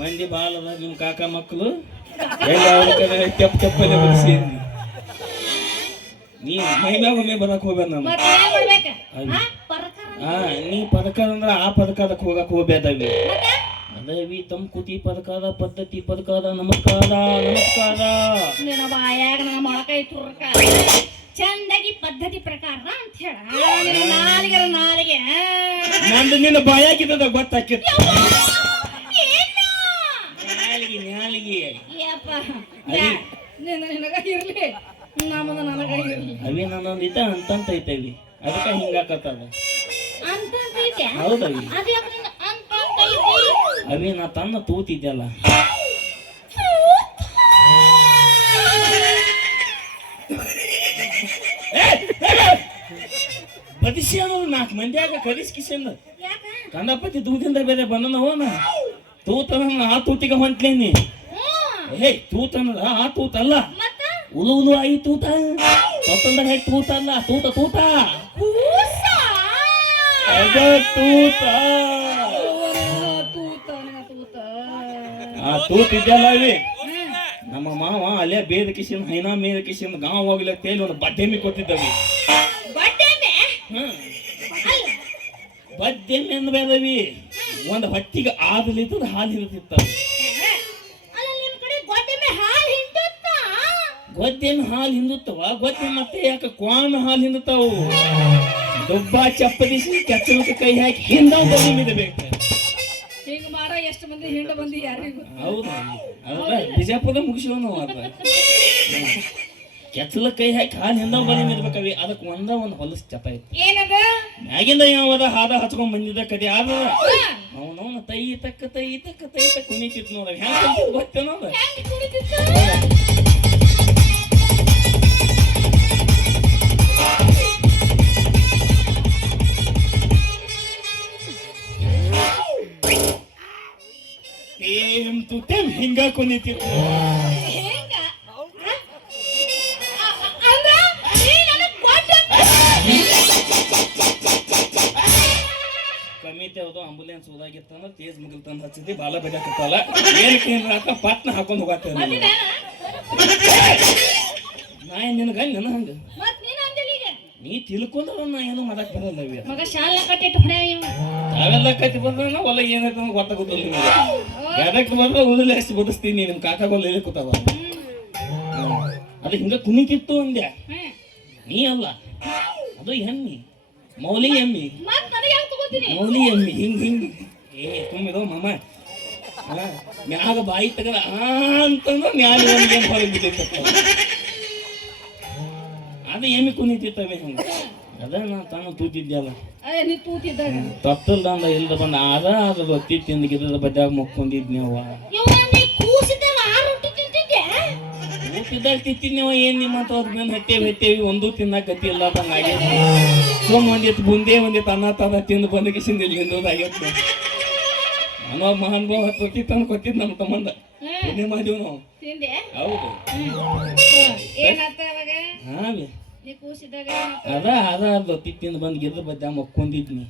ಮಂದಿ ಬಾಳ ಅದ ನಿಮ್ ಕಾಕ ಮಕ್ಕಳು ಎಲ್ಲ ಅವ್ರ ಕಡೆ ತೆಪ್ಪ ತೆಪ್ಪನೆ ಬಡಿಸಿ ನೀ ಮೈ ಮ್ಯಾಗ ಒಮ್ಮೆ ಬರಕ್ ಹೋಗ್ಬೇಡ ನಾನು ಮತ್ತೆ ಏನ್ ಮಾಡ್ಬೇಕ ಪರಕಾರ ಹಾ ನೀ ಪದಕ ಅಂದ್ರ ಆ ಪದಕದಕ್ಕೆ ಹೋಗಕ್ ಹೋಗ್ಬೇದವಿ ಮತ್ತೆ ಅದವಿ ತಮ್ಮ ಕುಟಿ ಪದಕದ ಪದ್ಧತಿ ಪದಕದ ನಮಸ್ಕಾರ ನಮಸ್ಕಾರ ನಿನ್ನ ಬಾಯಾಗ ನನ್ನ ಮೊಳಕೈ ತುರ್ಕ ಚಂದಾಗಿ ಪದ್ಧತಿ ಪ್ರಕಾರ ಅಂತ ಹೇಳ ನಾಲಿಗೆ ನಾಲಿಗೆ ನಂದು ನಿನ್ನ ಬಾಯಾಗಿದ್ದದ ಗೊತ್ತಾಕಿತ್ತು ಏನು ನಾಲಿಗೆ ನಾಲಿಗೆ ಯಪ್ಪ ನಿನಗ ಇರ್ಲಿ ನಮ್ಮದ ನನಗ ಇರ್ಲಿ ಅವಿ ನನ್ನೊಂದು ಇದ್ದ ಅಂತಂತ ಐತವಿ ಅದಕ್ಕೆ ಹಿಂಗಾಕತ್ತದ ಅಂತ ಐತೆ ಹೌದವಿ ಅದು ಯಾಕೆ ಅಂತ ಐತಿ ಅವಿ ನಾ ತನ್ನ ತೂತಿದ್ದಲ್ಲ ಬದಿಸಿ ಅನ್ನೋದು 4 ಮಂದಿಯಾಗ ಕಲಿಸ್ಕಿಸಂದ ಯಾಕ ಕಂದಪತಿ ದೂದಿಂದ ಬೇರೆ ಬಂದನವನ ತೂತನ ಆ ತೂತಿಗೆ ಹೊಂಟ್ಲೇನಿ ಹೇ ತೂತನಲ್ಲ ಆ ತೂತಲ್ಲ ಮತ್ತ ಉಲು ಉಲು ಆಯಿ ತೂತ ತೊತ್ತಂದ ಹೇ ತೂತಲ್ಲ ತೂತ ತೂತ ಕೂಸ ಅದ ತೂತ ತೂತ ಆ ತೂತಿದ್ದಲ್ಲ ಅವಿ ನಮ್ಮ ಮಾವ ಅಲ್ಲೇ ಬೇದ ಕಿಶನ್ ಹೈನಾ ಮೇದ ಕಿಶನ್ ಗಾಂವ್ ಹೋಗ್ಲ ತೇಲಿ ಒಂದು ಬಡ್ಡೆಮಿ ಕೊಟ್ಟಿದ್ದವಿ ಬಡ್ಡೆಮೆ ಬಡ್ಡೆಮಿ ಅಂದ್ಬೇದವಿ ಒಂದು ಹೊಟ್ಟಿಗೆ 6 ಲೀಟರ್ ಹಾಲು ಹಿಡಿತಿತ್ತ ಅಲ್ಲ ನಿಮ್ ಕಡೆ ಗೊಡ್ಡೆಮೆ ಹಾಲು ಹಿಂಡುತ್ತಾ ಗೊದ್ದೆಮಿ ಹಾಲು ಹಿಂದುತ್ತವ ಗೊದ್ದೆಮಿ ಮತ್ತೆ ಯಾಕೆ ಕ್ವಾನ್ ಹಾಲು ಹಿಂದುತ್ತಾವು ದೊಬ್ಬ ಚಪ್ಪದಿಸಿ ಕೆಚ್ಚಲಕ್ಕೆ ಕೈ ಹಾಕಿ ಹಿಂದವ್ ಬದಿ ಮಿದಬೇಕು ಹಿಂಗ ಮಾಡ ಎಷ್ಟು ಮಂದಿ ಹಿಂಡ ಬಂದಿ ಯಾರಿಗೂ ಹೌದು ಅದ ಬಿಜಾಪುರ ಮುಗಿಸಿವನು ಅದ ಕೆಚ್ಚಲ ಕೈ ಹಾಕಿ ಹಾಲು ಹಿಂದವ್ ಬದಿ ಮಿದ್ಬೇಕವಿ ಅದಕ್ಕೆ ಒಂದು ಹೊಲಸು ಚಪ ಐತಿ ಏನದ ಮ್ಯಾಗಿಂದ ಯಾವದ ಹಾದ ಹಚ್ಕೊಂಡ್ ಬಂದಿದ್ದ ಕದಿ ಆದ ಅವನವನ ತೈ ತಕ್ಕ ಕುಣಿತಿತ್ತು ನೋಡ ಹೆಂಗ ಗೊತ್ತೇನೋದ ಹೆಂಗ್ ಕುಡಿತಿತ್ತು ಹಿಂಗ ಕುಣಿತಿತ್ತು ಹೆಂಗ ಅಂದ್ರ ನೀ ನನಗೆ ಗೊಡ್ಡೆಮೆ ಕಮಿಟಿ ಅದು ಆಂಬುಲೆನ್ಸ್ ಹೋದಾಗಿತ್ತಂದ್ರ ತೇಜ್ ಮುಗಿಲ್ ತಂದು ಹಚ್ಚಿದ್ದಿ ಬಾಲ ಬಜಾಕತ್ತಲ್ಲ ಏನಕ್ಕೆ ಹಾಕ ಪಟ್ನ ಹಾಕೊಂಡು ಹೋಗತ್ತೆ ನಾ ನಿನಗ ನನ್ನ ಹಂಗ ಮತ್ ನೀನ್ ಅಂದಿಲ್ಲ ಈಗ ನೀ ತಿಳ್ಕೊಂಡ್ರ ನಾ ಏನು ಮಾಡಕ್ ಬರಲ್ಲ ಅವಿ ಮಗ ಶಾಲ ಕಟ್ಟಿಟ್ಟು ಹೊಡೆ ನಾವೆಲ್ಲ ಕತ್ತಿ ಬಂದ್ರ ಹೊಲ ಏನೈತೆ ಗೊತ್ತಾಗುದಿಲ್ಲ ನಿಮಗೆ ಗದಕ್ ಬಂದ್ರೆ ಉದಲಿ ಅಷ್ಟು ಬಡಿಸ್ತೀನಿ ನಿಮ್ ಕಾಕಾಗೊಲ್ಲ ಹೇಳಿ ಕೂತಾವ ಅದು ಹಿಂಗ ಕುಣಿತಿತ್ತು ಅಂದ್ಯ ನೀ ಅಲ್ಲ ಅದು ಎಮ್ಮಿ ಮೌಲಿ ಎಮ್ಮಿ ಮತ್ ನನಗೆ ಯಾಕೆ ತಗೋತೀನಿ ಮೌಲಿ ಎಮ್ಮಿ ಹಿಂಗ್ ತುಂಬಿದವ ಮಾಮ ಮ್ಯಾಗ ಬಾಯಿ ತಗದ ಅಂತಂದ್ರೆ ನ್ಯಾಯ ಒಂದು ಏನು ಹೊರಗೆ ಬಿದ್ದಿತ್ತ ಅದು ಎಮ್ಮಿ ಕುಣಿತಿತ್ತವೆ ಹಂಗ ಅದ ನಾ ತಾನು ತೂತಿದ್ಯಲ್ಲ ನೀ ತೂತಿದ್ದಾಗ ತತ್ತಲ್ದಂದ ಇಲ್ದ ಬಂದ ಅದ ರೊಟ್ಟಿ ತಿಂದ ಗಿಡದ ಬಡ್ಡಾಗ ಮುಕ್ಕೊಂಡಿದ್ನೇವ ನೀ ಕೂಸಿದ್ದಾಗ ಆ ರೊಟ್ಟಿ ತಿಂತಿದ್ದೆ ಊಟಿದ್ದಾಗ ತಿಂತಿದ್ನೇವ ಏನ್ ನಿಮ್ಮ ಅವ್ರ ಹೆತ್ತೇವಿ ಒಂದು ತಿನ್ನಕ್ ಗತಿ ಇಲ್ಲ ಬಂಗ ಆಗೈತಿ ಸುಮ್ ಒಂದಿತ್ತು ಬುಂದೆ ಒಂದಿತ್ತು ಅನ್ನ ತದ ತಿಂದು ಬಂದ ಕಿಸಿಂದ ಇಲ್ಲಿ ಹಿಂದೋದಾಗೈತಿ ಅನ್ನೋ ಮಹಾನ್ ಭಾವ ರೊಟ್ಟಿ ತಂದು ಕೊಟ್ಟಿದ್ ನಮ್ಮ ತಮ್ಮಂದ ಏನೇ ಮಾಡಿವ್ ನಾವು ತಿಂದೆ ಹೌದು ಏನಾತ ಅವಾಗ ಹಾ ನೀ ಕೂಸಿದ್ದಾಗ ಅದ ರೊಟ್ಟಿ ತಿಂದು ಬಂದ್ ಗಿಡದ ಬಡ್ಡ ಮಕ್ಕೊಂಡಿದ್ನಿ